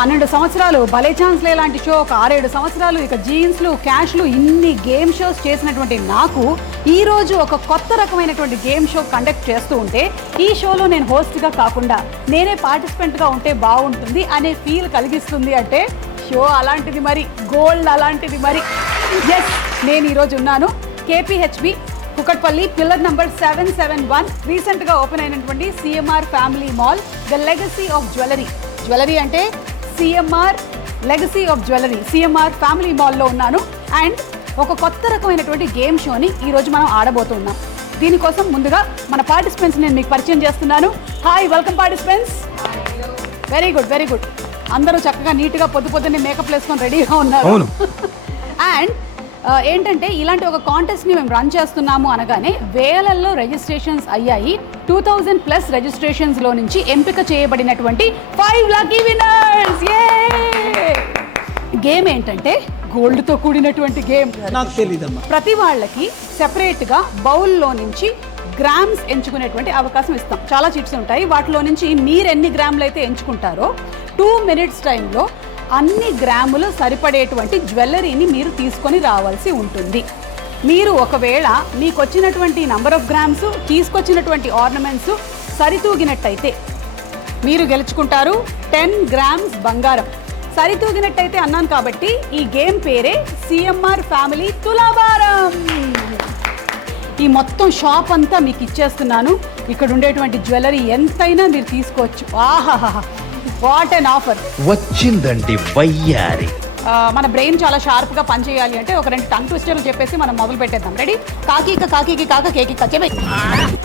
12 సంవత్సరాలు భలే ఛాన్స్లే లాంటి షో, ఒక 6-7 సంవత్సరాలు ఇక జీన్స్లు క్యాష్లు ఇన్ని గేమ్ షోస్ చేసినటువంటి నాకు ఈరోజు ఒక కొత్త రకమైనటువంటి గేమ్ షో కండక్ట్ చేస్తూ ఉంటే ఈ షోలో నేను హోస్ట్గా కాకుండా నేనే పార్టిసిపెంట్గా ఉంటే బాగుంటుంది అనే ఫీల్ కలిగిస్తుంది. అంటే షో అలాంటిది మరి, గోల్డ్ అలాంటిది మరి. ఎస్, నేను ఈరోజు ఉన్నాను కేపీహెచ్బి కుకట్పల్లి, పిల్లర్ నంబర్ 771, రీసెంట్గా ఓపెన్ అయినటువంటి CMR family mall, the legacy of jewellery. Jewellery అంటే CMR legacy of jewellery, CMR family మాల్లో ఉన్నాను. అండ్ ఒక కొత్త రకమైనటువంటి గేమ్ షోని ఈరోజు మనం ఆడబోతున్నాం. దీనికోసం ముందుగా మన పార్టిసిపెంట్స్ నేను మీకు పరిచయం చేస్తున్నాను. Hi, welcome participants. Very good, very good. అందరూ చక్కగా నీట్గా పొద్దున్నే మేకప్ వేసుకొని రెడీగా ఉన్నారు. అండ్ ఏంటంటే ఇలాంటి ఒక కాంటెస్ట్ని మేము రన్ చేస్తున్నాము అనగానే వేలల్లో రిజిస్ట్రేషన్స్ అయ్యాయి. 2000+ రిజిస్ట్రేషన్స్లో నుంచి ఎంపిక చేయబడినటువంటి 5 లక్కీ విన్నర్స్. గేమ్ ఏంటంటే గోల్డ్తో కూడినటువంటి గేమ్. నాకు తెలియదమ్మా. ప్రతి వాళ్ళకి సెపరేట్గా బౌల్లో నుంచి గ్రామ్స్ ఎంచుకునేటువంటి అవకాశం ఇస్తాం. చాలా చిట్స్ ఉంటాయి, వాటిలో నుంచి మీరు ఎన్ని గ్రాములు అయితే ఎంచుకుంటారో 2 minutes టైంలో అన్ని గ్రాములు సరిపడేటువంటి జ్యువెలరీని మీరు తీసుకొని రావాల్సి ఉంటుంది. మీరు ఒకవేళ మీకు వచ్చినటువంటి నంబర్ ఆఫ్ గ్రామ్స్, తీసుకొచ్చినటువంటి ఆర్నమెంట్స్ సరితూగినట్టయితే మీరు గెలుచుకుంటారు 10 grams బంగారం. సరితూగినట్టయితే అన్నాను కాబట్టి ఈ గేమ్ పేరే సిఎంఆర్ ఫ్యామిలీ తులాభారం. ఈ మొత్తం షాప్ అంతా మీకు ఇచ్చేస్తున్నాను. ఇక్కడ ఉండేటువంటి జ్యువెలరీ ఎంతైనా మీరు తీసుకోవచ్చు. ఆహాహా, వాట్ అండ్ ఆఫర్ వచ్చిందండి వయ్యారి. మన బ్రెయిన్ చాలా షార్ప్గా పనిచేయాలి అంటే ఒక 2 టంగ్ ట్విస్టర్లు చెప్పేసి మనం మొదలు పెట్టేద్దాం. రెడీ? కాకీక కాకీకి కాక కేకి చెప్పే.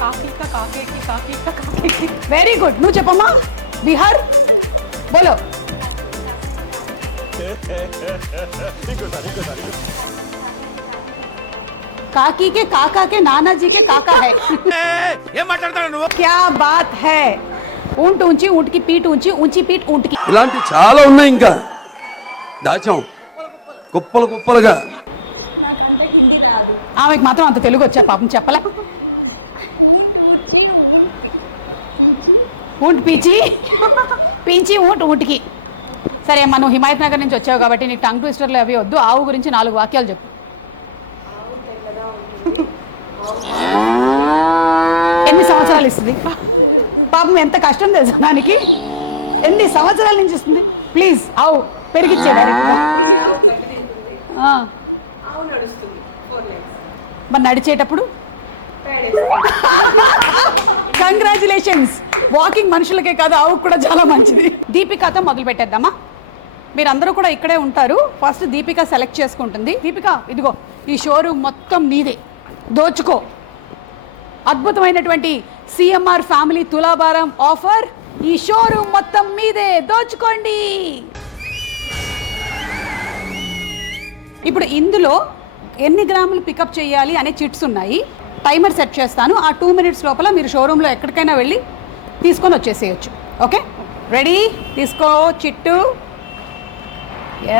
కాకీక కాకేకి కాకీక కాకేకి. Very good. నువ్వు చెప్పమ్మా. బిహార్ బోలో. काकी के काका के नाना जी के काका है. क्या बात है. ऊंट ऊंची, ऊंट की पीठ ऊंची, ऊंची पीठ ऊंट की. ఇలాంటి చాలా ఉన్నాయి, ఇంకా దాచాం కుప్పలు కుప్పలుగా. ఆమెకు మాత్రం అంత తెలుగు వచ్చా పాపం, చెప్పలే. Wundt పీచి పీంచి Wundt ఊంటికి. సరే అమ్మా, నువ్వు హిమాయత్ నగర్ నుంచి వచ్చావు కాబట్టి నీకు టంగ్ ట్విస్టర్లు అవి వద్దు. ఆవు గురించి 4 వాక్యాలు చెప్పు. ఎన్ని సంవత్సరాలు ఇస్తుంది పాపం, ఎంత కష్టం తెలుసా దానికి. ఎన్ని సంవత్సరాల నుంచి ఇస్తుంది. ప్లీజ్ ఆవు పెరిగిచ్చే డైరెక్ట్గా. మరి నడిచేటప్పుడు కంగ్రాచులేషన్స్. వాకింగ్ మనుషులకే కాదు, ఆవుకు కూడా చాలా మంచిది. దీపికతో మొదలు పెట్టేద్దామా? మీరందరూ కూడా ఇక్కడే ఉంటారు. ఫస్ట్ దీపిక సెలెక్ట్ చేసుకుంటుంది. దీపిక, ఇదిగో ఈ షోరూమ్ మొత్తం నీదే, దోచుకో. అద్భుతమైనటువంటి సిఎంఆర్ ఫ్యామిలీ తులాభారం ఆఫర్. ఈ షోరూమ్ మొత్తం మీదే, దోచుకోండి. ఇప్పుడు ఇందులో ఎన్ని గ్రాములు పికప్ చేయాలి అనే చిట్స్ ఉన్నాయి. టైమర్ సెట్ చేస్తాను. ఆ 2 minutes లోపల మీరు షోరూంలో ఎక్కడికైనా వెళ్ళి తీసుకొని వచ్చేసేయచ్చు. Okay, ready? తీసుకో చిట్టు.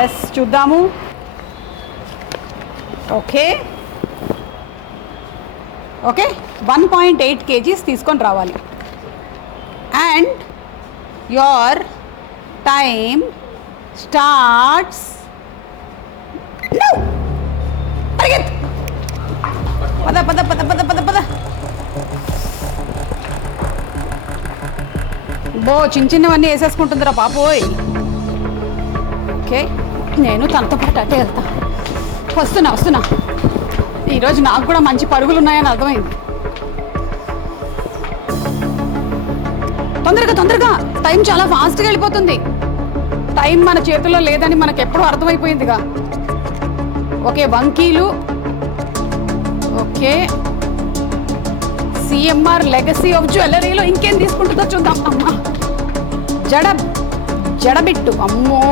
ఎస్, చూద్దాము. ఓకే ఓకే, 1.8 kgs తీసుకొని రావాలి. And your time starts now. పరిగెత్తు. పద పద పద పద పద పద. బో చిన్న చిన్నవన్నీ వేసేసుకుంటుందిరా పాపోయ్. ఓకే, నేను తనతో పాటు అటే వెళ్తా. వస్తున్నా. ఈరోజు నాకు కూడా మంచి పరుగులు ఉన్నాయని అర్థమైంది. తొందరగా, టైం చాలా ఫాస్ట్గా వెళ్ళిపోతుంది. టైం మన చేతుల్లో లేదని మనకు ఎప్పుడూ అర్థమైపోయిందిగా. ఓకే, వంకీలు. ఓకే, సిఎంఆర్ లెగసీ ఆఫ్ జ్యువెలరీలో ఇంకేం తీసుకుంటుందో చూద్దాం. అమ్మా, జడబిట్టు. అమ్మో,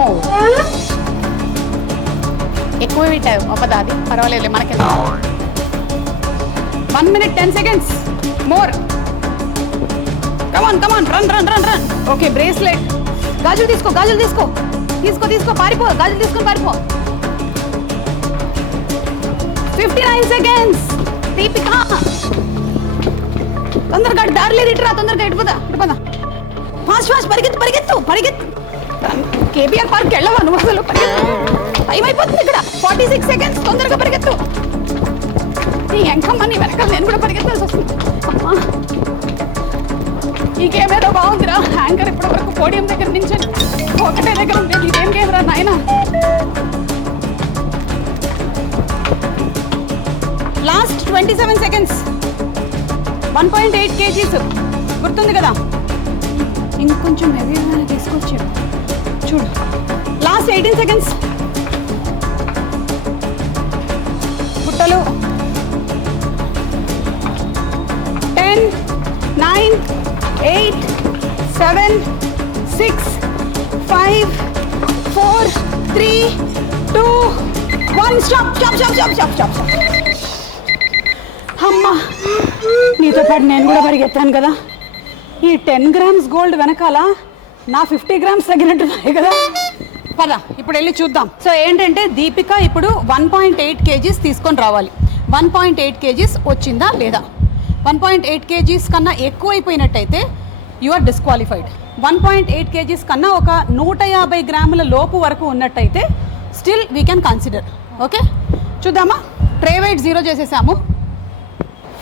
ఎక్కువ పెట్టావు అబ్బదా. అది పర్వాలేదు, మనకి 1 minute 10 seconds మోర్. కమాన్, రన్. Okay, bracelet. గాజులు తీసుకో. పారిపో, గాజులు తీసుకొని పారిపో. 59 seconds. దీపిక, తొందరగా దారి లేదు. ఇటురా, తొందరగా ఇటుపదా. ఫాస్ట్ పరిగెత్తు. కేబీఆర్ పార్క్ వెళ్ళవా నువ్వు అసలు? టైం అయిపోతుంది ఇక్కడ. 46 సెకండ్స్. తొందరగా పరిగెత్తు. నీ ఎంకమ్మ నీ వెనకాల నేను కూడా పరిగెత్తాల్సి వస్తుంది. అమ్మా, ఈ గేమ్ ఏదో బాగుందిరా. యాంకర్ ఇప్పటి వరకు పోడియం దగ్గర నుంచి ఒకటే దగ్గర ఉంది. ఇదేం గేమ్ రా నాయన. Last 27 seconds. 1.8 kgs గుర్తుంది కదా? ఇంకొంచెం హెవీగా తీసుకొచ్చాడు చూడు. Last 18 seconds. బుట్టలు. 10, 9, 8, 7, 6, 5, 4, 3, 2, 1. స్టాప్. అమ్మా, నీతో పాటు నేను కూడా పరిగెత్తాను కదా. ఈ 10 grams గోల్డ్ వెనకాల నా 50 grams తగ్గినట్టున్నాయి కదా. పద ఇప్పుడు వెళ్ళి చూద్దాం. సో ఏంటంటే దీపిక ఇప్పుడు 1.8 kgs తీసుకొని రావాలి. 1.8 kgs వచ్చిందా లేదా? 1.8 kgs కన్నా ఎక్కువైపోయినట్టయితే యు ఆర్ డిస్క్వాలిఫైడ్. 1.8 kgs కన్నా ఒక 150 గ్రాముల లోపు వరకు ఉన్నట్టయితే still we can consider. Okay, చూద్దామా? ట్రే వెయిట్ 0 చేసేసాము.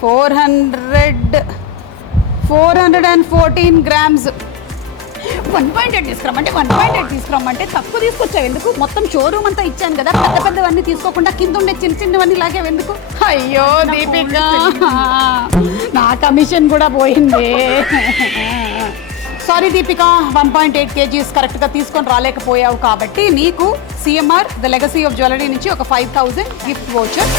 414 grams. 1.8 తీసుకురమ్మంటే తక్కువ తీసుకొచ్చావు ఎందుకు? మొత్తం షోరూమ్ అంతా ఇచ్చాను కదా. పెద్దవన్నీ తీసుకోకుండా కింద ఉండే చిన్నవన్నీ లాగేవి ఎందుకు? అయ్యో దీపిక, నా కమిషన్ కూడా పోయింది. సారీ దీపిక, 1.8 kgs కరెక్ట్గా తీసుకొని రాలేకపోయావు కాబట్టి నీకు CMR the legacy of jewellery నుంచి ఒక 5000 గిఫ్ట్ వోచర్.